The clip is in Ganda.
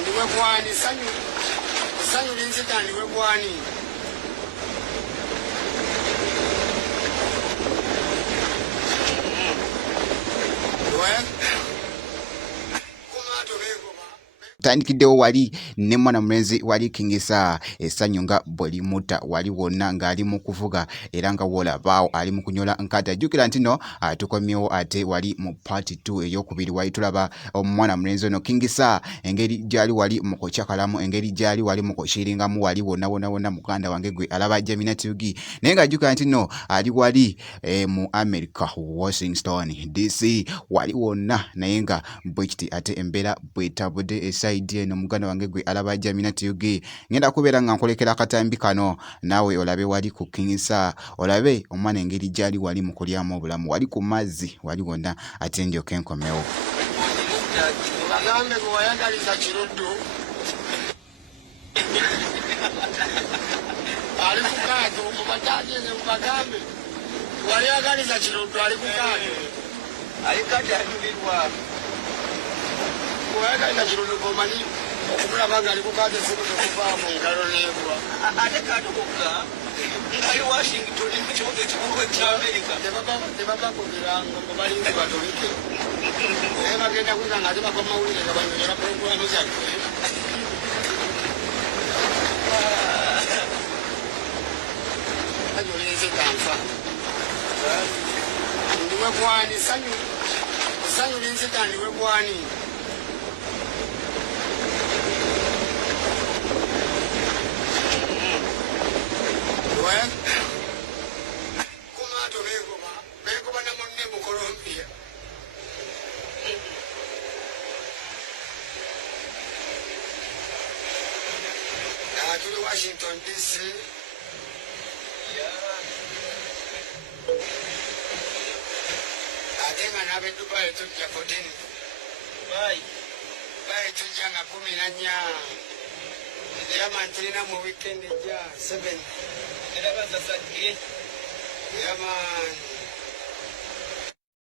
ndiwe bwani sanyu linzita ndiwe bwani tandikiddewo wali ne mwana mulenzi wali kingisa essanyu nga bwelimuta wali wonna ng'ali mu kuvuga era nga wolabaawo ali mu kunyola nkata. Jjukira nti no tukomyewo ate wali mu part 2 ey'okubiri wali tulaba omwana mulenzi ono kingisa engeri gyali wali mu kukyakalamu engeri gyali wali mu kukiringamu wali wonna muganda wange gwe alaba Jamina Tugi naye nga jjukira nti no ali wali mu America Washington DC wali wonna naye nga bwe kiti ate embeera bwetabudde saidi eno muganda wange gwe alaba Jamina Tugi ngenda kubeera nga nkolekera akatambi kano naawe olabe wali ku kingisa olabe omwana engeri gyali wali mu kulyamu obulamu wali ku mazzi wali wonna ate ndyoke nkomewo bagambe bwewayagaliza kiruddu ali ku kaato mubatagenge mubagambe wayagaliza kiruddu ali ku kaato ali kati ajulirwa wayagaliza kiruddu komanyi okumulaba nga ali ku kaato esibuto kuvaamu engalo neegwa ate kaato kokka ali Washington mu kibuga ekikulu kya Amerika tebabakubiranga mu balinzi batolike naye bagenda kuza nga ate bakwa mawulire nga banyonyola pulogulamu zaffe ajolinze kanfa ndiwe bwani sanyu linzita ndiwe bwani kumato begoba na munne mu Colombia tuli Washington DC ate nga nabe Dubai tujja 14 Dubai tujja nga 14 yaman tulina mu weekend ja 7 yaman